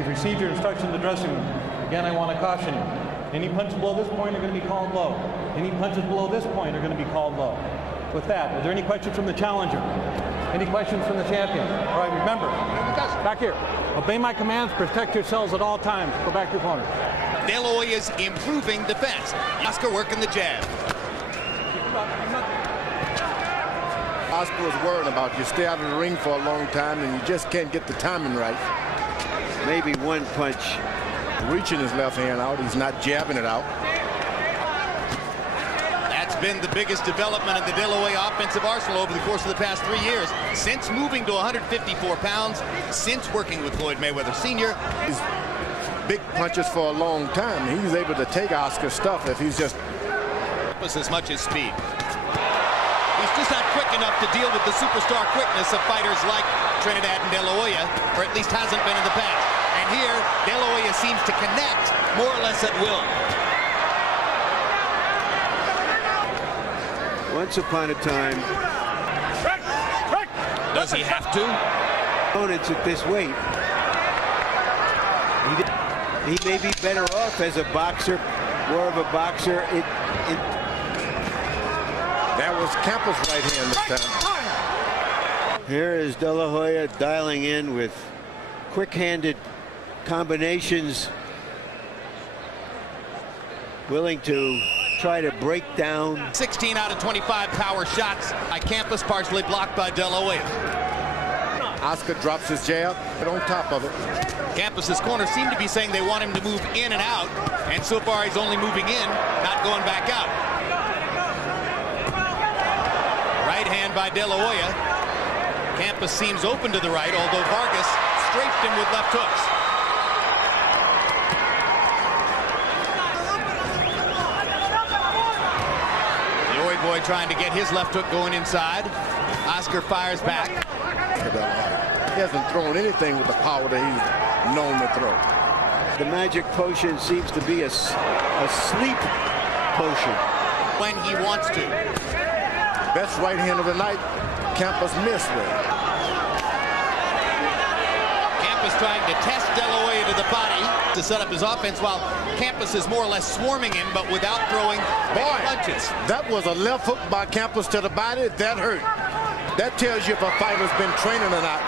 You've received your instruction in the dressing room. Again, I want to caution you. Any punches below this point are going to be called low. Any punches below this point are going to be called low. With that, is there any questions from the challenger? Any questions from the champion? All right, remember, back here. Obey my commands, protect yourselves at all times. Go back to your corner. De La Hoya's improving defense. Oscar working the jab. Oscar was worried about you. Stay out of the ring for a long time and you just can't get the timing right. Maybe one punch. Reaching his left hand out, he's not jabbing it out. That's been the biggest development in the De La Hoya offensive arsenal over the course of the past 3 years. Since moving to 154 pounds, since working with Floyd Mayweather Sr. He's big punches for a long time. He's able to take Oscar's stuff if he's just... as much as speed. He's just not quick enough to deal with the superstar quickness of fighters like Trinidad and De La Hoya, or at least hasn't been in the past. And here, De La Hoya seems to connect more or less at will. Once upon a time, does he have to? Opponents at this weight. He may be better off as a boxer, more of a boxer. That was Campas' right hand this time. Here is De La Hoya dialing in with quick-handed combinations, willing to try to break down. 16 out of 25 power shots by Campas, partially blocked by De La Hoya. Oscar drops his jab right on top of it. Campas's corner seem to be saying they want him to move in and out, and so far he's only moving in, not going back out. Right hand by De La Hoya. Campas seems open to the right, although Vargas strafed him with left hooks. The Yori boy trying to get his left hook going inside. Oscar fires back. He hasn't thrown anything with the power that he's known to throw. The magic potion seems to be a sleep potion. When he wants to. Best right hand of the night, Campas missed with. Campas trying to test De La Hoya to the body to set up his offense, while Campas is more or less swarming him, but without throwing punches. That was a left hook by Campas to the body. That hurt. That tells you if a fighter's been training or not.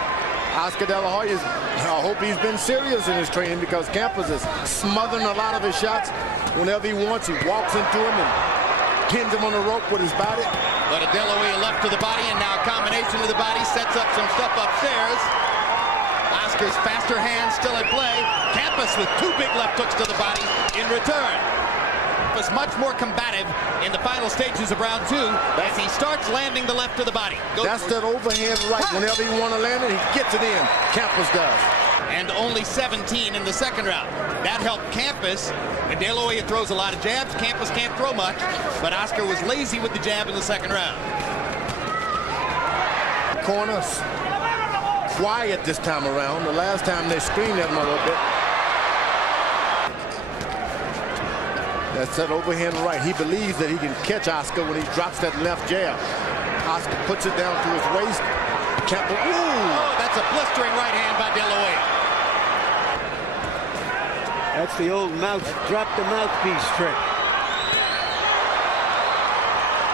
Oscar De La Hoya, I hope he's been serious in his training, because Campas is smothering a lot of his shots. Whenever he wants, he walks into him and pins him on the rope with his body. But a De La Hoya left to the body, and now a combination of the body sets up some stuff upstairs. Oscar's faster hand still at play. Campas with two big left hooks to the body in return. Was much more combative in the final stages of round two as he starts landing the left to the body. That's that overhand right. Whenever you want to land it, he gets it in. Campas does. And only 17 in the second round. That helped Campas. And De La Hoya throws a lot of jabs. Campas can't throw much, but Oscar was lazy with the jab in the second round. Corners quiet this time around. The last time they screamed at him a little bit. That's that overhand right. He believes that he can catch Oscar when he drops that left jab. Oscar puts it down to his waist. Campas, ooh! Oh, that's a blistering right hand by De La Hoya. That's the old mouth, drop the mouthpiece trick.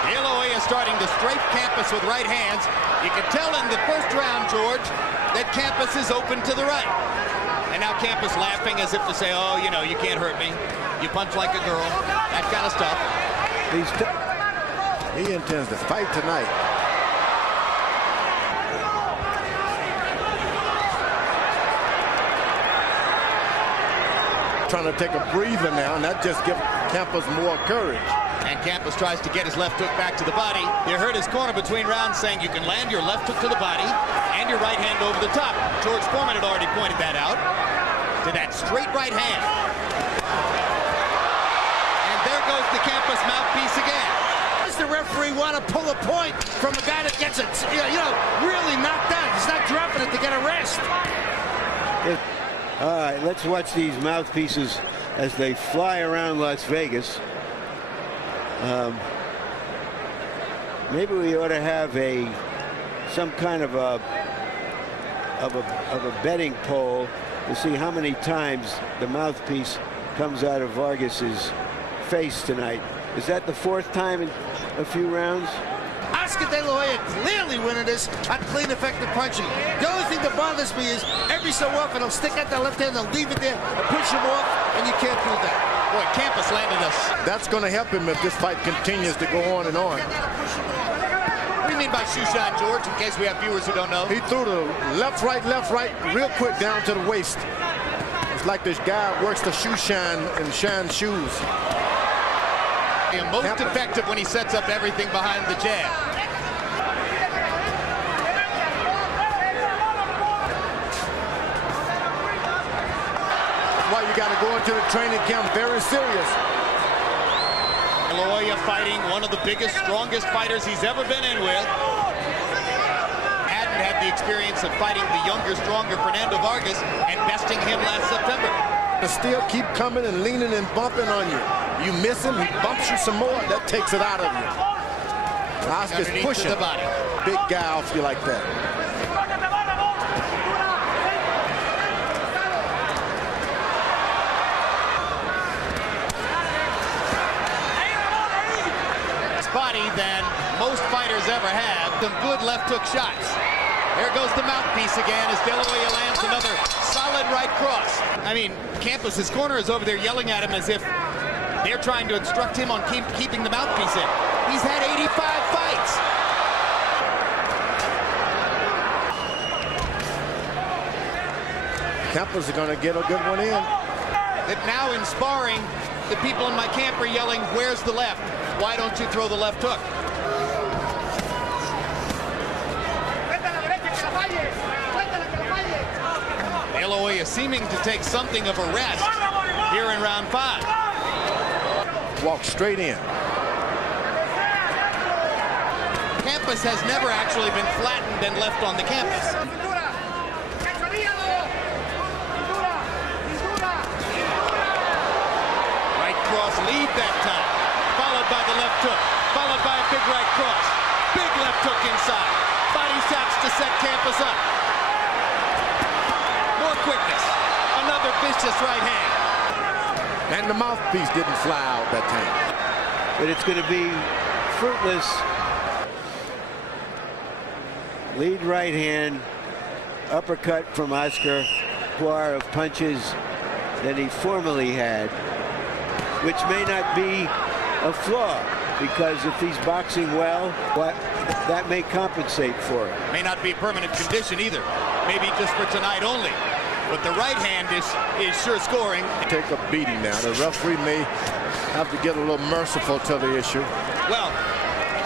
De La Hoya starting to strafe Campas with right hands. You can tell in the first round, George, that Campas is open to the right. And now Campas laughing as if to say, oh, you know, you can't hurt me. You punch like a girl, that kind of stuff. He intends to fight tonight. Trying to take a breather now, and that just gives Campas more courage. And Campas tries to get his left hook back to the body. You heard his corner between rounds saying you can land your left hook to the body and your right hand over the top. George Foreman had already pointed that out. To that straight right hand. And there goes the Campas mouthpiece again. Does the referee want to pull a point from a guy that gets it, really knocked out? He's not dropping it to get a rest. All right, let's watch these mouthpieces as they fly around Las Vegas. Maybe we ought to have some kind of a betting poll to see how many times the mouthpiece comes out of Vargas's face tonight. Is that the 4th time in a few rounds? Oscar De La Hoya clearly winning this on clean, effective punching. The only thing that bothers me is every so often he'll stick out that left hand, they'll leave it there and push him off, and you can't do that. Boy, Campas landed us. That's going to help him if this fight continues to go on and on. What do you mean by shoe shine, George, in case we have viewers who don't know? He threw the left, right, real quick down to the waist. It's like this guy works the shoe shine and shine shoes. Most effective when he sets up everything behind the jab. Why you got to go into the training camp very serious. De La Hoya fighting one of the biggest, strongest fighters he's ever been in with. Hadn't had the experience of fighting the younger, stronger Fernando Vargas and besting him last September. To still keep coming and leaning and bumping on you. You miss him, he bumps you some more, that takes it out of you. Oscar's pushing. The body. Big guy off you like that. Body than most fighters ever have. Some good left hook shots. There goes the mouthpiece again as De La Hoya lands another solid right cross. I mean, Campas, his corner is over there yelling at him as if they're trying to instruct him on keeping the mouthpiece in. He's had 85 fights. Campas is going to get a good one in. That now in sparring, the people in my camp are yelling, where's the left? Why don't you throw the left hook? De La Hoya seeming to take something of a rest here in round 5. Walk straight in. Campas has never actually been flattened and left on the canvas. Right cross lead that time. Followed by the left hook, followed by a big right cross. Big left hook inside. Body shots to set Campas up. More quickness. Another vicious right hand. And the mouthpiece didn't fly out that time. But it's going to be fruitless. Lead right hand, uppercut from Oscar, more of punches than he formerly had, which may not be a flaw, because if he's boxing well, that may compensate for it. May not be a permanent condition either. Maybe just for tonight only. But the right hand is sure scoring. Take a beating now. The referee may have to get a little merciful to the issue. Well,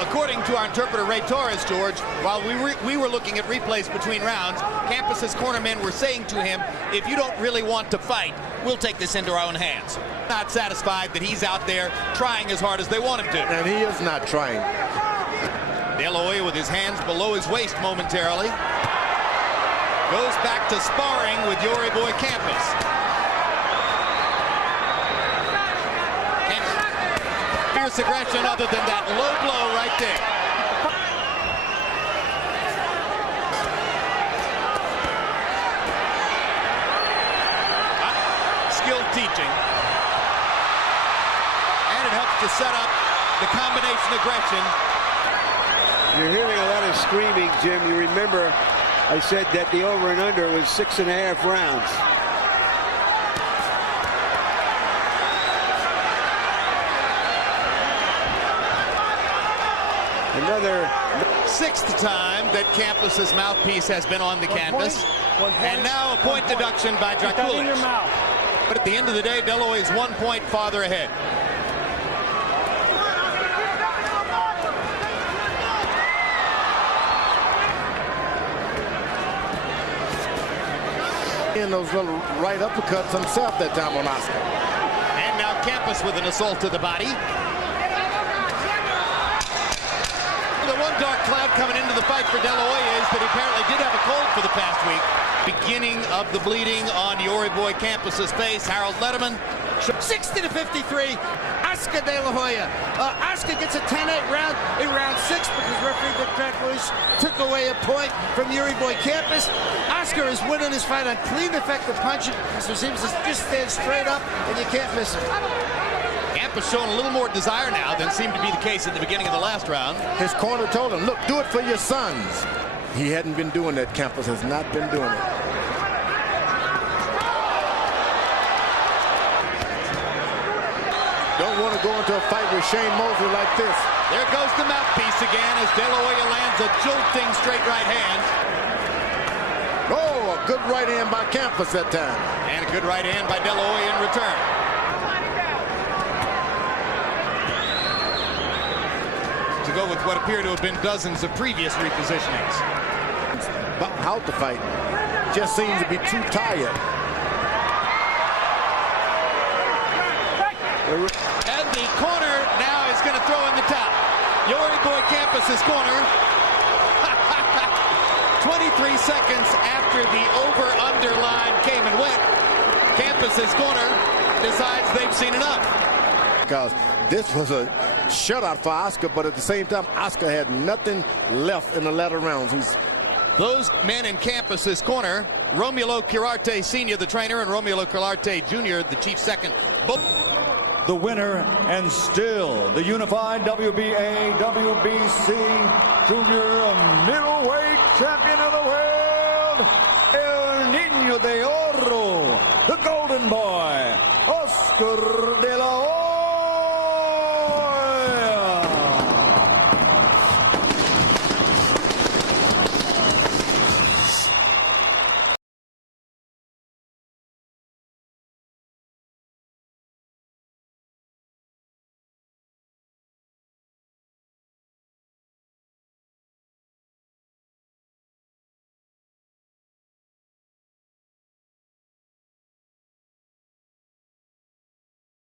according to our interpreter Ray Torres, George, while we were looking at replays between rounds, Campas's cornermen were saying to him, if you don't really want to fight, we'll take this into our own hands. Not satisfied that he's out there trying as hard as they want him to. And he is not trying. De La Hoya with his hands below his waist momentarily. Goes back to sparring with Yori boy Campas. Fierce aggression other than that low blow right there. Skilled teaching. And it helps to set up the combination aggression. You're hearing a lot of screaming, Jim. You remember I said that the over and under was 6.5 rounds. Another 6th time that Campas's mouthpiece has been on the canvas. And now a point deduction by Draculic. But at the end of the day, De La Hoya is 1 point farther ahead. In those little right uppercuts himself that time on Oscar. And now Campas with an assault to the body. The one dark cloud coming into the fight for De La Hoya is that he apparently did have a cold for the past week. Beginning of the bleeding on Yori boy Campas's face. Harold Letterman 60 to 53. Oscar De La Hoya. Oscar gets a 10-8 round in round 6 because referee Dick Trackbush took away a point from Yori Boy Campas. Oscar is winning his fight on clean, effective punching. So seems to just stand straight up and you can't miss him. Campas showing a little more desire now than seemed to be the case at the beginning of the last round. His corner told him, look, do it for your sons. He hadn't been doing that. Campas has not been doing it. Don't want to go into a fight with Shane Mosley like this. There goes the mouthpiece again as De La Hoya lands a jolting straight right hand. Oh, a good right hand by Campas that time. And a good right hand by De La Hoya in return. To go with what appear to have been dozens of previous repositionings. Out the fight. Just seems to be too tired. And the corner now is going to throw in the towel. Yori Boy Campas' corner. 23 seconds after the over-under line came and went, Campas' corner decides they've seen enough. Because this was a shutout for Oscar, but at the same time, Oscar had nothing left in the latter rounds. Those men in Campas' corner, Romulo Quirarte Sr., the trainer, and Romulo Quirarte Jr., the chief second. Both the winner and still the unified WBA, WBC Junior middleweight champion of the world, El Niño de Oro, the Golden Boy, Oscar